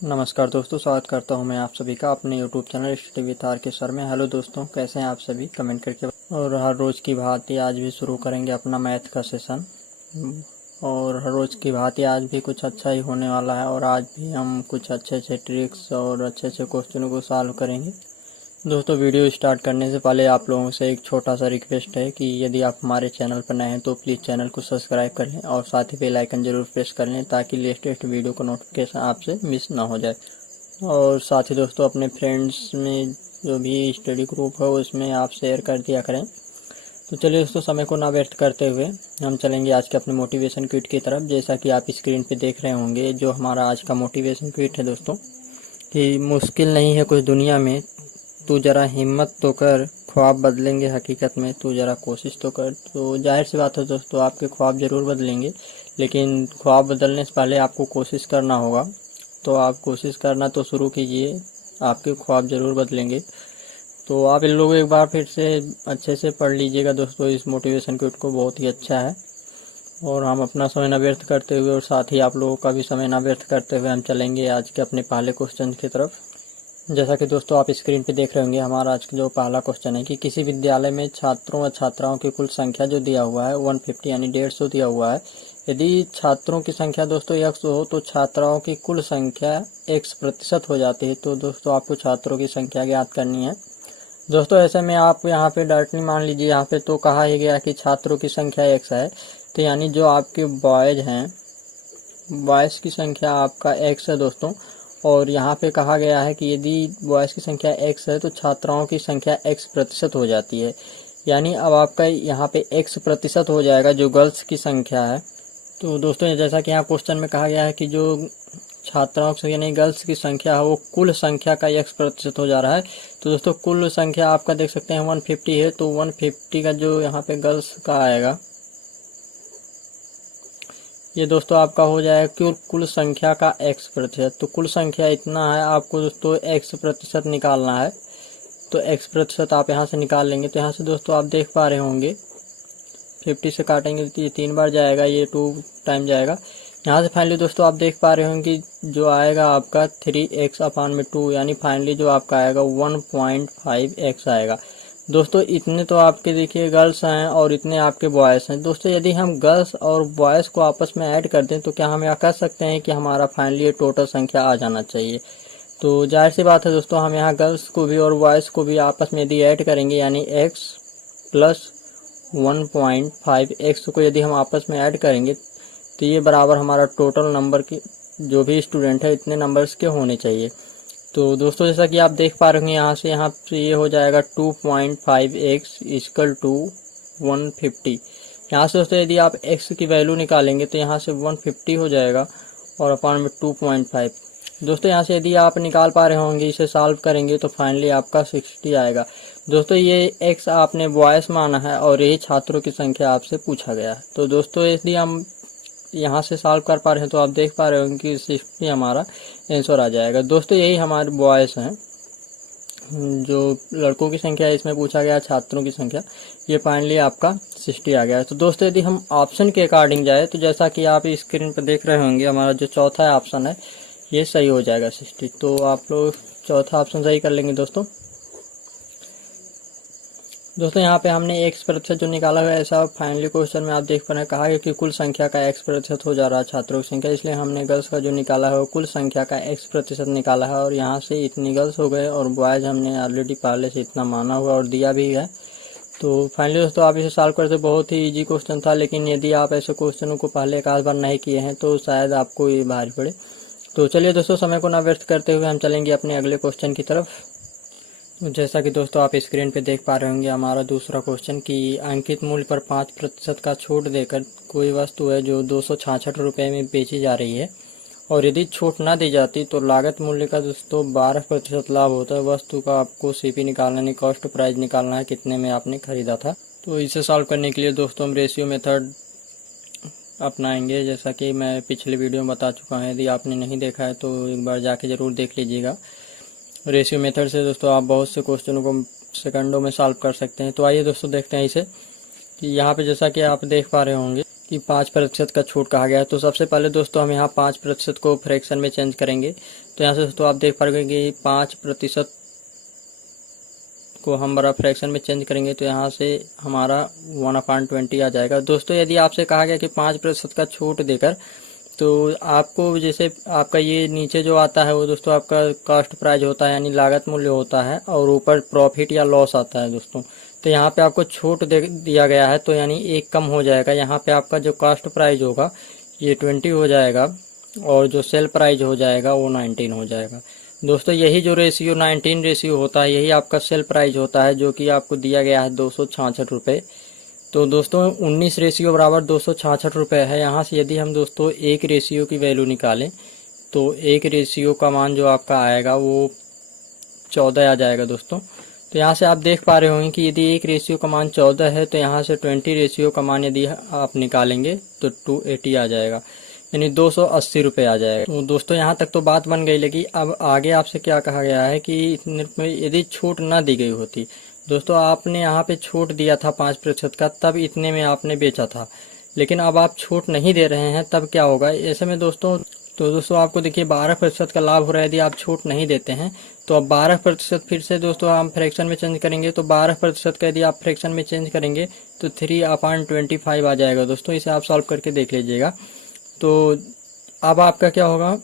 नमस्कार दोस्तों, स्वागत करता हूं मैं आप सभी का अपने YouTube channel study with R K sir में। हेलो दोस्तों, कैसे हैं आप सभी? कमेंट करके। और हर रोज़ की भांति आज भी शुरू करेंगे अपना मैथ का सेशन। और हर रोज़ की भांति आज भी कुछ अच्छा ही होने वाला है और आज भी हम कुछ अच्छे अच्छे ट्रिक्स और अच्छे अच्छे क्वेश्चनों को सॉल्व करेंगे। दोस्तों, वीडियो स्टार्ट करने से पहले आप लोगों से एक छोटा सा रिक्वेस्ट है कि यदि आप हमारे चैनल पर नए हैं तो प्लीज़ चैनल को सब्सक्राइब कर लें और साथ ही बेल आइकन जरूर प्रेस कर लें ताकि लेटेस्ट वीडियो का नोटिफिकेशन आपसे मिस ना हो जाए। और साथ ही दोस्तों, अपने फ्रेंड्स में जो भी स्टडी ग्रुप है उसमें आप शेयर कर दिया करें। तो चलिए दोस्तों, समय को ना व्यर्थ करते हुए हम चलेंगे आज के अपने मोटिवेशन क्विट की तरफ। जैसा कि आप स्क्रीन पे देख रहे होंगे, जो हमारा आज का मोटिवेशन क्विट है दोस्तों, कि मुश्किल नहीं है कुछ दुनिया में, तू जरा हिम्मत तो कर, ख्वाब बदलेंगे हकीकत में, तू जरा कोशिश तो कर। तो जाहिर सी बात है दोस्तों, आपके ख्वाब जरूर बदलेंगे, लेकिन ख्वाब बदलने से पहले आपको कोशिश करना होगा। तो आप कोशिश करना तो शुरू कीजिए, आपके ख्वाब जरूर बदलेंगे। तो आप इन लोगों एक बार फिर से अच्छे से पढ़ लीजिएगा दोस्तों, इस मोटिवेशन क्विट को, बहुत ही अच्छा है। और हम अपना समय न व्यर्थ करते हुए और साथ ही आप लोगों का भी समय न व्यर्थ करते हुए हम चलेंगे आज के अपने पहले क्वेश्चन की तरफ। जैसा कि दोस्तों आप स्क्रीन पे देख रहे होंगे, हमारा आज का जो पहला क्वेश्चन है कि किसी विद्यालय में छात्रों व छात्राओं की कुल संख्या जो दिया हुआ है 150 यानी 150 दिया हुआ है। यदि छात्रों की संख्या दोस्तों x हो तो छात्राओं की कुल संख्या x% हो जाती है। तो दोस्तों आपको छात्रों की संख्या ज्ञात करनी है। दोस्तों ऐसे में आप यहाँ पे डायरेक्टली मान लीजिए, यहाँ पे तो कहा ही गया कि छात्रों की संख्या x है, तो यानी जो आपके बॉयज हैं, बॉयज की संख्या आपका x है दोस्तों। और यहाँ पे कहा गया है कि यदि बॉयज की संख्या x है तो छात्राओं की संख्या x% हो जाती है। यानी अब आपका यहाँ पे x% हो जाएगा जो गर्ल्स की संख्या है। तो दोस्तों जैसा कि यहाँ क्वेश्चन में कहा गया है कि जो छात्राओं की यानी गर्ल्स की संख्या है वो कुल संख्या का x% हो जा रहा है। तो दोस्तों कुल संख्या आपका देख सकते हैं 150 है, तो 150 का जो यहाँ पे गर्ल्स का आएगा, ये दोस्तों आपका हो जाएगा कि कुल संख्या का x%। तो कुल संख्या इतना है, आपको दोस्तों x% निकालना है। तो x% आप यहाँ से निकाल लेंगे। तो यहाँ से दोस्तों आप देख पा रहे होंगे 50 से काटेंगे तो ये 3 बार जाएगा, ये 2 टाइम जाएगा। यहाँ से फाइनली दोस्तों आप देख पा रहे होंगे जो आएगा आपका 3x/2, यानी फाइनली जो आपका आएगा 1.5x आएगा। दोस्तों इतने तो आपके देखिए गर्ल्स हैं और इतने आपके बॉयज़ हैं। दोस्तों यदि हम गर्ल्स और बॉयज़ को आपस में ऐड कर दें तो क्या हम यह कह सकते हैं कि हमारा फाइनली टोटल संख्या आ जाना चाहिए। तो जाहिर सी बात है दोस्तों, हम यहाँ गर्ल्स को भी और बॉयज़ को भी आपस में यदि ऐड करेंगे, यानी x + 1.5x को यदि हम आपस में ऐड करेंगे तो ये बराबर हमारा टोटल नंबर की जो भी स्टूडेंट है इतने नंबर्स के होने चाहिए। तो दोस्तों जैसा कि आप देख पा रहे होंगे, यहाँ से ये हो जाएगा 2.5x = 150। यहाँ से दोस्तों यदि आप x की वैल्यू निकालेंगे तो यहाँ से 150 हो जाएगा और अपान में 2.5। दोस्तों यहाँ से यदि आप निकाल पा रहे होंगे, इसे सॉल्व करेंगे तो फाइनली आपका 60 आएगा। दोस्तों ये x आपने बॉयज़ माना है और यही छात्रों की संख्या आपसे पूछा गया है। तो दोस्तों यदि हम यहाँ से सॉल्व कर पा रहे हैं तो आप देख पा रहे होंगे कि 60 हमारा आंसर आ जाएगा। दोस्तों यही हमारे बॉयज़ हैं, जो लड़कों की संख्या है इसमें पूछा गया, छात्रों की संख्या, ये फाइनली आपका 60 आ गया है। तो दोस्तों यदि हम ऑप्शन के अकॉर्डिंग जाए तो जैसा कि आप स्क्रीन पर देख रहे होंगे, हमारा जो चौथा ऑप्शन है ये सही हो जाएगा 60। तो आप लोग चौथा ऑप्शन सही कर लेंगे दोस्तों। यहाँ पे हमने x% जो निकाला हुआ है, ऐसा फाइनली क्वेश्चन में आप देख पा रहे हैं, कहा है कि कुल संख्या का x% हो जा रहा है छात्रों की संख्या, इसलिए हमने गर्ल्स का जो निकाला है वो कुल संख्या का x% निकाला है। और यहाँ से इतनी गर्ल्स हो गए और बॉयज़ हमने ऑलरेडी पहले से इतना माना हुआ और दिया भी है। तो फाइनली दोस्तों आप इसे सॉल्व करते, बहुत ही ईजी क्वेश्चन था, लेकिन यदि आप ऐसे क्वेश्चनों को पहले एक आध बार नहीं किए हैं तो शायद आपको ये भारी पड़े। तो चलिए दोस्तों, समय को ना व्यर्थ करते हुए हम चलेंगे अपने अगले क्वेश्चन की तरफ। जैसा कि दोस्तों आप स्क्रीन पे देख पा रहे होंगे, हमारा दूसरा क्वेश्चन कि अंकित मूल्य पर 5% का छूट देकर कोई वस्तु है जो 266 रुपये में बेची जा रही है, और यदि छूट ना दी जाती तो लागत मूल्य का दोस्तों 12% लाभ होता है। वस्तु का आपको सीपी निकालना नहीं, कॉस्ट प्राइस निकालना है, कितने में आपने खरीदा था। तो इसे सॉल्व करने के लिए दोस्तों हम रेशियो मेथड अपनाएंगे, जैसा कि मैं पिछले वीडियो में बता चुका हूँ। यदि आपने नहीं देखा है तो एक बार जाके ज़रूर देख लीजिएगा। रेशियो मेथड से दोस्तों आप बहुत से क्वेश्चनों को सेकंडों में सॉल्व कर सकते हैं। तो आइए दोस्तों देखते हैं इसे, कि यहाँ पे जैसा कि आप देख पा रहे होंगे कि 5% का छूट कहा गया है। तो सबसे पहले दोस्तों हम यहाँ 5% को फ्रैक्शन में चेंज करेंगे। तो यहाँ से दोस्तों आप देख पाओगे कि 5% को हम बड़ा फ्रैक्शन में चेंज करेंगे तो यहाँ से हमारा 1/20 आ जाएगा। दोस्तों यदि आपसे कहा गया कि 5% का छूट देकर, तो आपको जैसे आपका ये नीचे जो आता है वो दोस्तों आपका कॉस्ट प्राइस होता है यानी लागत मूल्य होता है, और ऊपर प्रॉफिट या लॉस आता है दोस्तों। तो यहाँ पे आपको छूट दे दिया गया है, तो यानी एक कम हो जाएगा। यहाँ पे आपका जो कॉस्ट प्राइस होगा ये 20 हो जाएगा, और जो सेल प्राइस हो जाएगा वो 19 हो जाएगा। दोस्तों यही जो रेशियो 19 रेशियो होता है यही आपका सेल प्राइस होता है, जो कि आपको दिया गया है 266 रुपये। तो दोस्तों 19 रेशियो बराबर 266 रुपये है। यहाँ से यदि हम दोस्तों एक रेशियो की वैल्यू निकालें तो एक रेशियो का मान जो आपका आएगा वो 14 आ जाएगा दोस्तों। तो यहाँ से आप देख पा रहे होंगे कि यदि एक रेशियो का मान 14 है तो यहाँ से 20 रेशियो का मान यदि आप निकालेंगे तो 280 आ जाएगा, यानी 280 रुपये आ जाएगा। तो दोस्तों यहाँ तक तो बात बन गई, लेकिन अब आगे आपसे क्या कहा गया है कि इतने में यदि छूट ना दी गई होती, दोस्तों आपने यहाँ पे छूट दिया था 5% का, तब इतने में आपने बेचा था, लेकिन अब आप छूट नहीं दे रहे हैं, तब क्या होगा ऐसे में दोस्तों। तो दोस्तों आपको देखिए 12% का लाभ हो रहा है यदि आप छूट नहीं देते हैं। तो अब 12% फिर से दोस्तों हम फ्रैक्शन में चेंज करेंगे, तो 12% का यदि आप फ्रैक्शन में चेंज करेंगे तो 3/25 आ जाएगा दोस्तों। इसे आप सॉल्व करके देख लीजिएगा। तो अब आपका क्या होगा,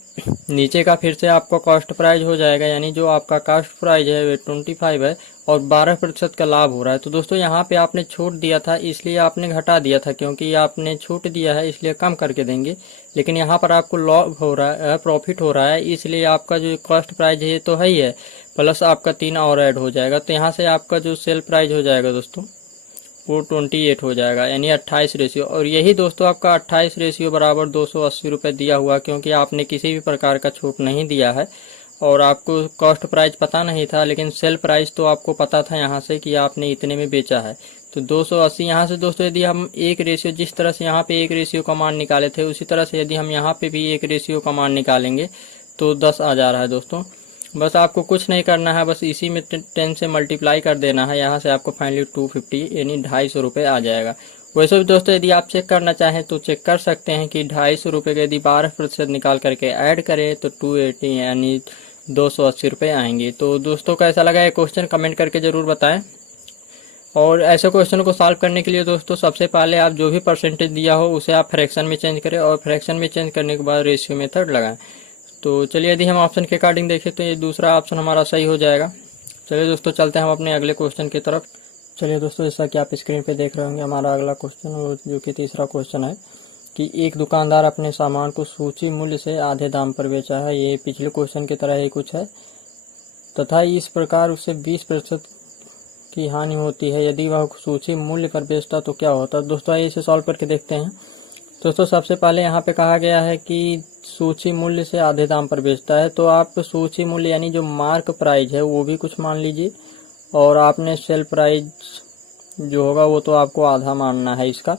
नीचे का फिर से आपका कॉस्ट प्राइस हो जाएगा, यानी जो आपका कॉस्ट प्राइस है वो 25 है और 12% का लाभ हो रहा है। तो दोस्तों यहाँ पे आपने छूट दिया था इसलिए आपने घटा दिया था, क्योंकि आपने छूट दिया है इसलिए कम करके देंगे, लेकिन यहाँ पर आपको लॉस हो रहा है, प्रॉफिट हो रहा है, इसलिए आपका जो कॉस्ट प्राइस है तो है ही है, प्लस आपका 3 और ऐड हो जाएगा। तो यहाँ से आपका जो सेल प्राइस हो जाएगा दोस्तों वो 28 हो जाएगा, यानी 28 रेशियो। और यही दोस्तों आपका 28 रेशियो बराबर 280 रुपये दिया हुआ, क्योंकि आपने किसी भी प्रकार का छूट नहीं दिया है और आपको कॉस्ट प्राइस पता नहीं था, लेकिन सेल प्राइस तो आपको पता था यहाँ से कि आपने इतने में बेचा है। तो 280 यहाँ से दोस्तों यदि हम एक रेशियो, जिस तरह से यहाँ पे एक रेशियो का मान निकाले थे उसी तरह से यदि हम यहाँ पे भी एक रेशियो का मान निकालेंगे तो 10 आ जा रहा है दोस्तों। बस आपको कुछ नहीं करना है, बस इसी में 10 से मल्टीप्लाई कर देना है। यहाँ से आपको फाइनली 250 यानी 250 रुपये आ जाएगा। वैसे भी दोस्तों यदि आप चेक करना चाहें तो चेक कर सकते हैं कि 250 रुपये के यदि 12% निकाल करके ऐड करें तो 280 यानी 280 रुपये आएंगे। तो दोस्तों कैसा लगा ये क्वेश्चन कमेंट करके ज़रूर बताएं। और ऐसे क्वेश्चन को सॉल्व करने के लिए दोस्तों सबसे पहले आप जो भी परसेंटेज दिया हो उसे आप फ्रैक्शन में चेंज करें, और फ्रैक्शन में चेंज करने के बाद रेशियो मेथड लगाएं। तो चलिए यदि हम ऑप्शन के अकॉर्डिंग देखें तो ये दूसरा ऑप्शन हमारा सही हो जाएगा। चलिए दोस्तों चलते हैं हम अपने अगले क्वेश्चन की तरफ। चलिए दोस्तों जैसा कि आप स्क्रीन पे देख रहे होंगे हमारा अगला क्वेश्चन, जो कि तीसरा क्वेश्चन है कि एक दुकानदार अपने सामान को सूची मूल्य से आधे दाम पर बेचा है। ये पिछले क्वेश्चन की तरह ही कुछ है, तथा इस प्रकार उसे 20% की हानि होती है। यदि वह सूची मूल्य पर बेचता तो क्या होता। दोस्तों आइए इसे सॉल्व करके देखते हैं। दोस्तों सबसे पहले यहाँ पे कहा गया है कि सूची मूल्य से आधे दाम पर बेचता है, तो आप सूची मूल्य यानी जो मार्क प्राइस है वो भी कुछ मान लीजिए, और आपने सेल प्राइस जो होगा वो तो आपको आधा मानना है इसका।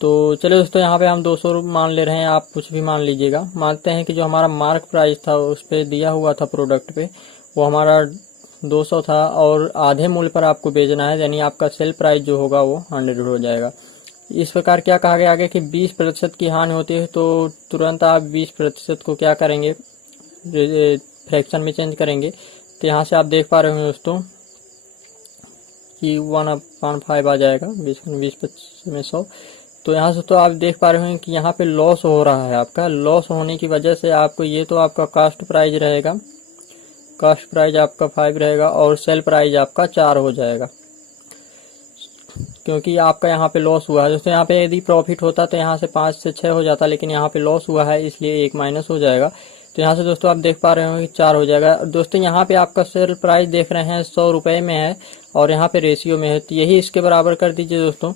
तो चलिए दोस्तों यहाँ पे हम 200 मान ले रहे हैं, आप कुछ भी मान लीजिएगा। मानते हैं कि जो हमारा मार्क प्राइस था उस पर दिया हुआ था प्रोडक्ट पे वो हमारा 200 था, और आधे मूल्य पर आपको बेचना है, यानी आपका सेल प्राइस जो होगा वो 100 हो जाएगा। इस प्रकार क्या कहा गया आगे कि 20% की हानि होती है, तो तुरंत आप 20% को क्या करेंगे, फ्रैक्शन में चेंज करेंगे। तो यहाँ से आप देख पा रहे होंगे दोस्तों कि 1/5 आ जाएगा, 20 में 100। तो यहाँ से तो आप देख पा रहे हैं कि यहाँ पे लॉस हो रहा है। आपका लॉस होने की वजह से आपको ये तो आपका कास्ट प्राइस रहेगा, कास्ट प्राइस आपका 5 रहेगा और सेल प्राइस आपका 4 हो जाएगा, क्योंकि आपका यहाँ पे लॉस हुआ है। दोस्तों यहाँ पे यदि प्रॉफिट होता तो यहाँ से 5 से 6 हो जाता, लेकिन यहाँ पे लॉस हुआ है इसलिए 1 माइनस हो जाएगा। तो यहाँ से दोस्तों आप देख पा रहे हो कि 4 हो जाएगा। दोस्तों यहाँ पे आपका सेल प्राइस देख रहे हैं 100 रुपये में है और यहाँ पे रेशियो में है, तो यही इसके बराबर कर दीजिए दोस्तों।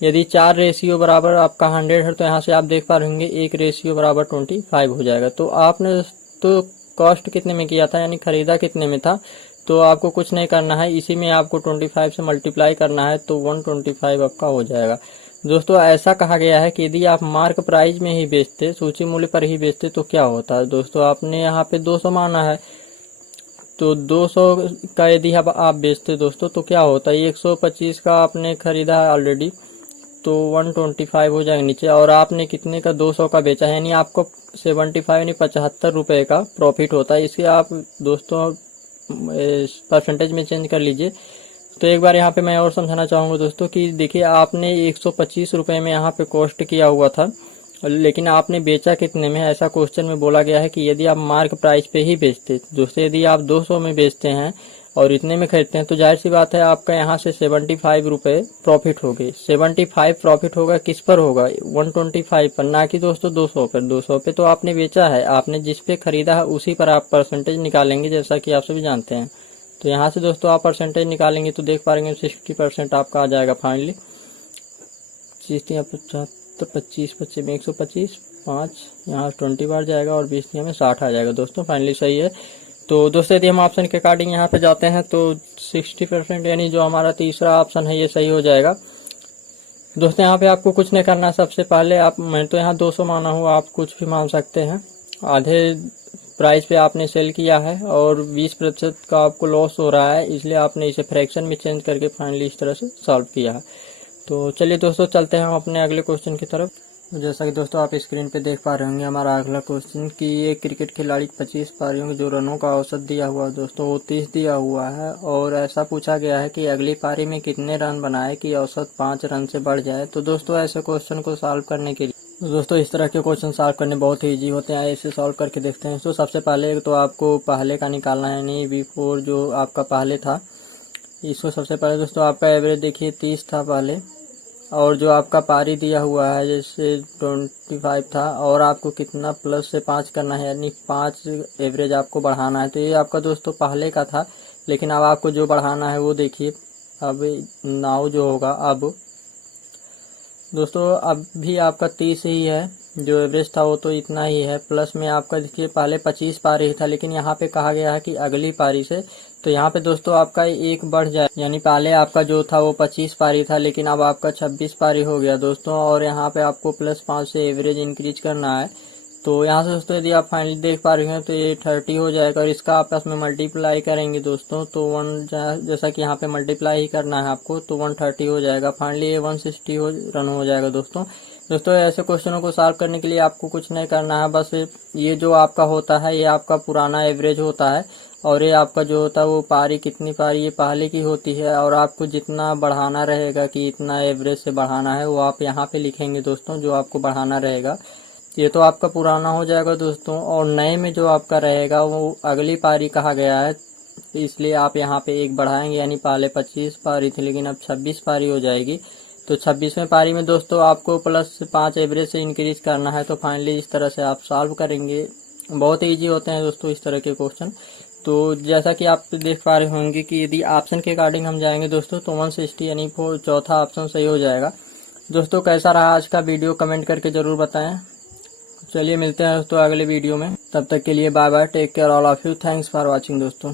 यदि 4 रेशियो बराबर आपका 100 है तो यहाँ से आप देख पा रहे होंगे 1 रेशियो बराबर 25 हो जाएगा। तो आपने तो कॉस्ट कितने में किया था, यानी खरीदा कितने में था, तो आपको कुछ नहीं करना है, इसी में आपको 25 से मल्टीप्लाई करना है तो 125 आपका हो जाएगा। दोस्तों ऐसा कहा गया है कि यदि आप मार्क प्राइस में ही बेचते, सूची मूल्य पर ही बेचते तो क्या होता है। दोस्तों आपने यहाँ पे 200 माना है, तो 200 का यदि आप बेचते दोस्तों तो क्या होता है, 125 का आपने खरीदा है ऑलरेडी, तो 125 हो जाएगा नीचे। और आपने कितने का 200 का बेचा है, यानी आपको 75 यानी 75 रुपए का प्रॉफिट होता है। इसे आप दोस्तों परसेंटेज में चेंज कर लीजिए। तो एक बार यहाँ पे मैं और समझाना चाहूँगा दोस्तों कि देखिए आपने 125 रुपए में यहाँ पे कॉस्ट किया हुआ था, लेकिन आपने बेचा कितने में, ऐसा क्वेश्चन में बोला गया है कि यदि आप मार्क प्राइस पे ही बेचते, दोस्तों यदि आप 200 में बेचते हैं और इतने में खरीदते हैं, तो जाहिर सी बात है आपका यहाँ से 75 रुपए प्रॉफिट हो गए। 75 प्रॉफिट होगा किस पर होगा, 125 पर, ना कि दोस्तों 200 पर। 200 पे तो आपने बेचा है, आपने जिस पे खरीदा है उसी पर आप परसेंटेज निकालेंगे, जैसा कि आप सभी जानते हैं। तो यहाँ से दोस्तों आप परसेंटेज निकालेंगे तो देख पा रहे 60% आपका आ जाएगा फाइनली। 25 बच्चे में 125, 5 यहाँ 20 बार जाएगा और 20 में 60 आ जाएगा दोस्तों, फाइनली सही है। तो दोस्तों यदि हम ऑप्शन के अकॉर्डिंग यहाँ पे जाते हैं तो 60% यानी जो हमारा तीसरा ऑप्शन है ये सही हो जाएगा। दोस्तों यहाँ पे आपको कुछ नहीं करना है, सबसे पहले आप, मैं तो यहाँ 200 माना हूँ, आप कुछ भी मान सकते हैं। आधे प्राइस पे आपने सेल किया है और 20% का आपको लॉस हो रहा है, इसलिए आपने इसे फ्रैक्शन में चेंज करके फाइनली इस तरह से सॉल्व किया है। तो चलिए दोस्तों चलते हैं हम अपने अगले क्वेश्चन की तरफ। जैसा कि दोस्तों आप स्क्रीन पे देख पा रहे होंगे हमारा अगला क्वेश्चन कि एक क्रिकेट खिलाड़ी 25 पारियों के जो रनों का औसत दिया हुआ है दोस्तों वो 30 दिया हुआ है, और ऐसा पूछा गया है कि अगली पारी में कितने रन बनाए कि औसत 5 रन से बढ़ जाए। तो दोस्तों ऐसे क्वेश्चन को सॉल्व करने के लिए दोस्तों इस तरह के क्वेश्चन सॉल्व करने बहुत ही ईजी होते हैं, इसे सॉल्व करके देखते हैं। तो सबसे पहले तो आपको पहले का निकालना है, यानी बिफोर जो आपका पहले था, इसको सबसे पहले दोस्तों आपका एवरेज देखिए 30 था पहले, और जो आपका पारी दिया हुआ है जैसे 25 था, और आपको कितना प्लस से 5 करना है, यानी 5 एवरेज आपको बढ़ाना है। तो ये आपका दोस्तों पहले का था, लेकिन अब आपको जो बढ़ाना है वो देखिए। अब नाउ जो होगा, अब दोस्तों अब भी आपका 30 ही है, जो एवरेज था वो तो इतना ही है। प्लस में आपका देखिए पहले 25 पारी था, लेकिन यहाँ पे कहा गया है कि अगली पारी से, तो यहाँ पे दोस्तों आपका एक बढ़ जाए, यानी पहले आपका जो था वो 25 पारी था, लेकिन अब आपका 26 पारी हो गया दोस्तों। और यहाँ पे आपको +5 से एवरेज इंक्रीज करना है। तो यहाँ से दोस्तों यदि आप फाइनली देख पा रहे हैं तो ये 30 हो जाएगा, और इसका आपस में मल्टीप्लाई करेंगे दोस्तों, तो जैसा कि यहाँ पे मल्टीप्लाई ही करना है आपको, तो 130 हो जाएगा। फाइनली ये 160 रन हो जाएगा दोस्तों। ऐसे क्वेश्चनों को सॉल्व करने के लिए आपको कुछ नहीं करना है, बस ये जो आपका होता है ये आपका पुराना एवरेज होता है, और ये आपका जो होता है वो पारी, कितनी पारी ये पहले की होती है, और आपको जितना बढ़ाना रहेगा कि इतना एवरेज से बढ़ाना है वो आप यहाँ पे लिखेंगे दोस्तों, जो आपको बढ़ाना रहेगा। ये तो आपका पुराना हो जाएगा दोस्तों, और नए में जो आपका रहेगा वो अगली पारी कहा गया है, इसलिए आप यहाँ पे एक बढ़ाएंगे, यानी पहले 25 पारी थी लेकिन अब 26 पारी हो जाएगी। तो 26वें पारी में दोस्तों आपको +5 एवरेज से इंक्रीज करना है। तो फाइनली इस तरह से आप सॉल्व करेंगे, बहुत ईजी होते हैं दोस्तों इस तरह के क्वेश्चन। तो जैसा कि आप देख पा रहे होंगे कि यदि ऑप्शन के अकॉर्डिंग हम जाएंगे दोस्तों तो 160 यानी चौथा ऑप्शन सही हो जाएगा। दोस्तों कैसा रहा आज का वीडियो कमेंट करके जरूर बताएं। चलिए मिलते हैं दोस्तों अगले वीडियो में, तब तक के लिए bye bye, take care all of you, thanks for watching दोस्तों।